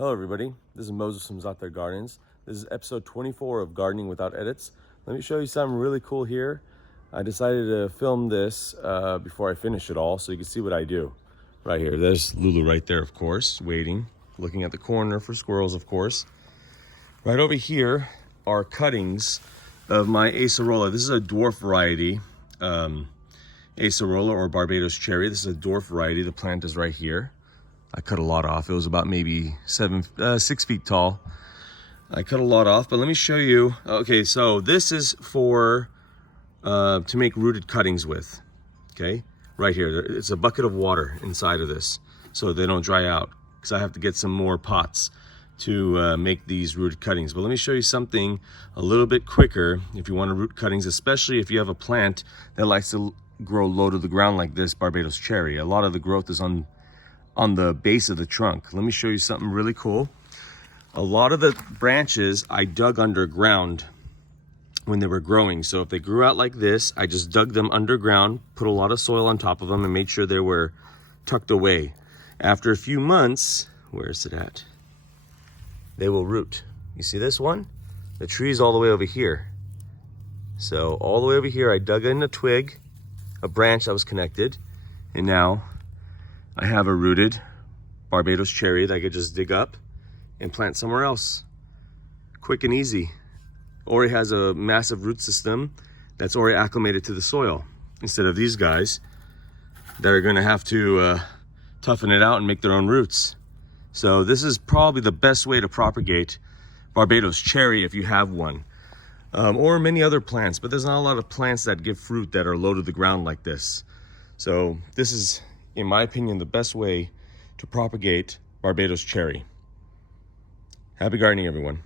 Hello everybody, this is Moses from Zaatar Gardens. This is episode 24 of Gardening Without Edits. Let me show you something really cool here. I decided to film this before I finish it all so you can see what I do. Right here, there's Lulu right there, of course, waiting, looking at the corner for squirrels, of course. Right over here are cuttings of my Acerola. This is a dwarf variety, Acerola or Barbados Cherry. This is a dwarf variety. The plant is right here. I cut a lot off. It was about maybe 6 feet tall. I cut a lot off, but let me show you. Okay, so this is for to make rooted cuttings with. Okay, right here. It's a bucket of water inside of this, so they don't dry out. Because I have to get some more pots to make these rooted cuttings. But let me show you something a little bit quicker if you want to root cuttings, especially if you have a plant that likes to grow low to the ground like this Barbados Cherry. A lot of the growth is on the base of the trunk. Let me show you something really cool. A lot of the branches I dug underground when they were growing. So if they grew out like this, I just dug them underground, put a lot of soil on top of them, and made sure they were tucked away. After a few months, where is it at? They will root. You see this one? The tree's all the way over here. So all the way over here, I dug in a twig, a branch that was connected, and now I have a rooted Barbados Cherry that I could just dig up and plant somewhere else. Quick and easy. Or it has a massive root system that's already acclimated to the soil, instead of these guys that are gonna have to toughen it out and make their own roots. So this is probably the best way to propagate Barbados Cherry if you have one. Or many other plants, but there's not a lot of plants that give fruit that are low to the ground like this. So this is, in my opinion, the best way to propagate Barbados Cherry. Happy gardening, everyone.